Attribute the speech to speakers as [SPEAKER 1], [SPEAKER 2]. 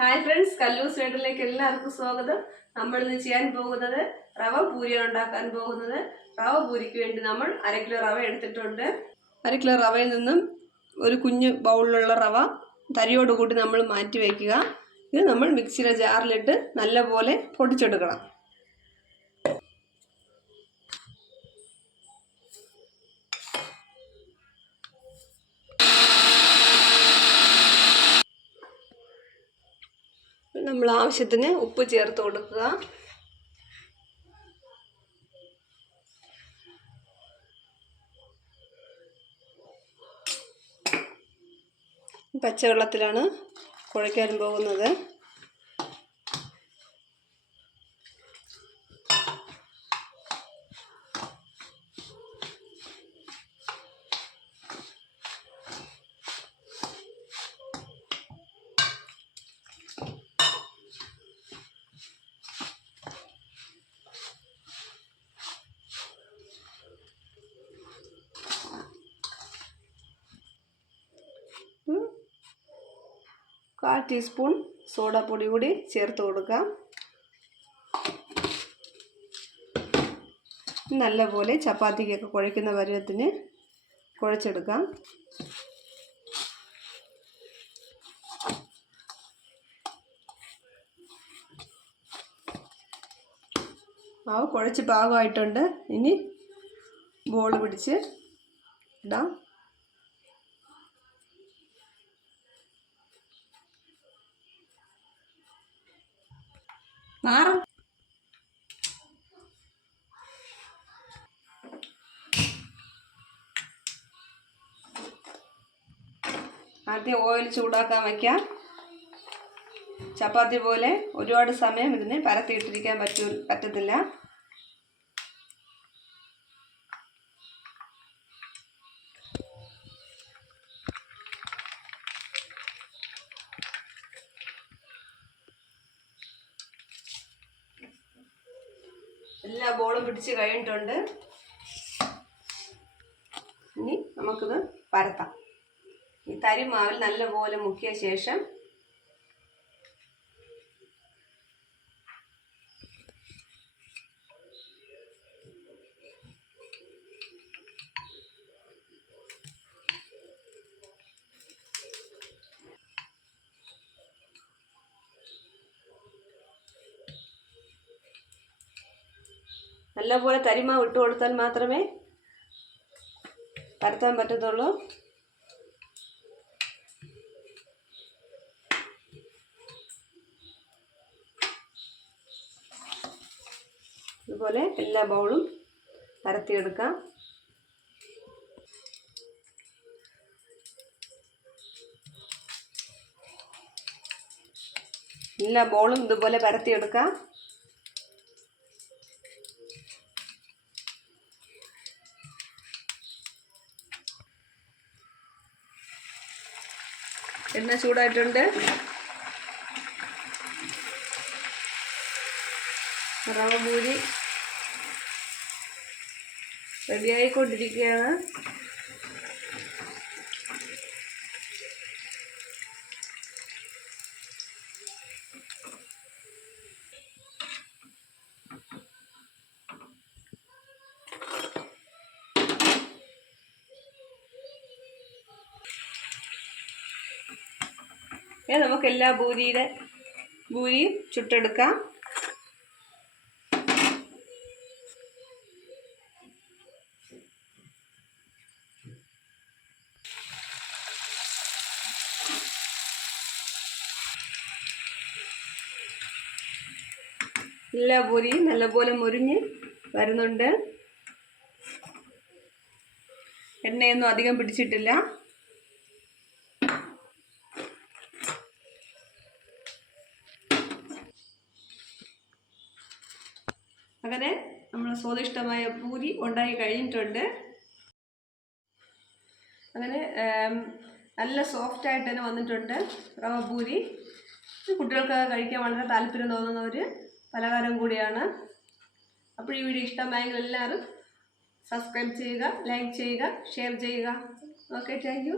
[SPEAKER 1] Hi friends കല്ലൂസ് വീട്ടിലേക്ക് എല്ലാവർക്കും സ്വാഗതം. നമ്മൾ ഇന്ന് ചെയ്യാൻ പോകുന്നത് റവ പൂരിയാണ് ഉണ്ടാക്കാൻ പോകുന്നത്. റവ പൂരിക്ക് വേണ്ടി നമ്മൾ അര കിലോ റവ എടുത്തിട്ടുണ്ട്. അര കിലോ റവയിൽ നിന്നും ഒരു കുഞ്ഞ് ബൗളിലുള്ള റവ തരിയോട് കൂട്ടി നമ്മൾ മാറ്റി വയ്ക്കുക. ഇത് നമ്മൾ മിക്സിയുടെ ജാറിലിട്ട് നല്ലപോലെ പൊടിച്ചെടുക്കണം. നമ്മൾ ആവശ്യത്തിന് ഉപ്പ് ചേർത്ത് കൊടുക്കുക. പച്ചവെള്ളത്തിലാണ് കുഴയ്ക്കാൻ പോകുന്നത്. കാൽ ടീസ്പൂൺ സോഡാപ്പൊടി കൂടി ചേർത്ത് കൊടുക്കാം. നല്ലപോലെ ചപ്പാത്തിക്കൊക്കെ കുഴയ്ക്കുന്ന പരുവത്തിന് കുഴച്ചെടുക്കാം. മാവ് കുഴച്ച് പാകമായിട്ടുണ്ട്. ഇനി ബോൾ പിടിച്ച് ഇടാം. മാറും. ആദ്യം ഓയിൽ ചൂടാക്കാൻ വയ്ക്കാം ചപ്പാത്തി പോലെ ഒരുപാട് സമയം ഇതിന് പരത്തിയിട്ടിരിക്കാൻ പറ്റൂ പറ്റത്തില്ല. എല്ലാ ബോളും പിടിച്ച് കഴിഞ്ഞിട്ടുണ്ട്. ഇനി നമുക്കിത് പരത്താം. ഈ തരി മാവിൽ നല്ലപോലെ മുക്കിയ ശേഷം നല്ലപോലെ കരിമ ഇട്ട് കൊടുത്താൽ മാത്രമേ പരത്താൻ പറ്റത്തുള്ളൂ. ഇതുപോലെ എല്ലാ ബൗളും പരത്തിയെടുക്കാം. എല്ലാ ബോളും ഇതുപോലെ പരത്തിയെടുക്കാം. എണ്ണ ചൂടായിട്ടുണ്ട്. റവ പൂരി റെഡിയായിക്കൊണ്ടിരിക്കുകയാണ്. നമുക്ക് എല്ലാ ഭൂരിയുടെ ഭൂരിയും ചുട്ടെടുക്കാം. എല്ലാ പൂരിയും നല്ലപോലെ മുരിഞ്ഞ് വരുന്നുണ്ട്. എണ്ണയൊന്നും അധികം പിടിച്ചിട്ടില്ല. അങ്ങനെ നമ്മൾ സ്വാദിഷ്ടമായ പൂരി ഉണ്ടാക്കി കഴിഞ്ഞിട്ടുണ്ട്. അങ്ങനെ നല്ല സോഫ്റ്റ് ആയിട്ട് തന്നെ വന്നിട്ടുണ്ട് റവ പൂരി. കുട്ടികൾക്ക് കഴിക്കാൻ വളരെ താല്പര്യം തോന്നുന്ന ഒരു പലഹാരം കൂടിയാണ്. അപ്പോൾ ഈ വീഡിയോ ഇഷ്ടമായെങ്കിൽ എല്ലാവരും സബ്സ്ക്രൈബ് ചെയ്യുക ലൈക്ക് ചെയ്യുക ഷെയർ ചെയ്യുക. Okay thank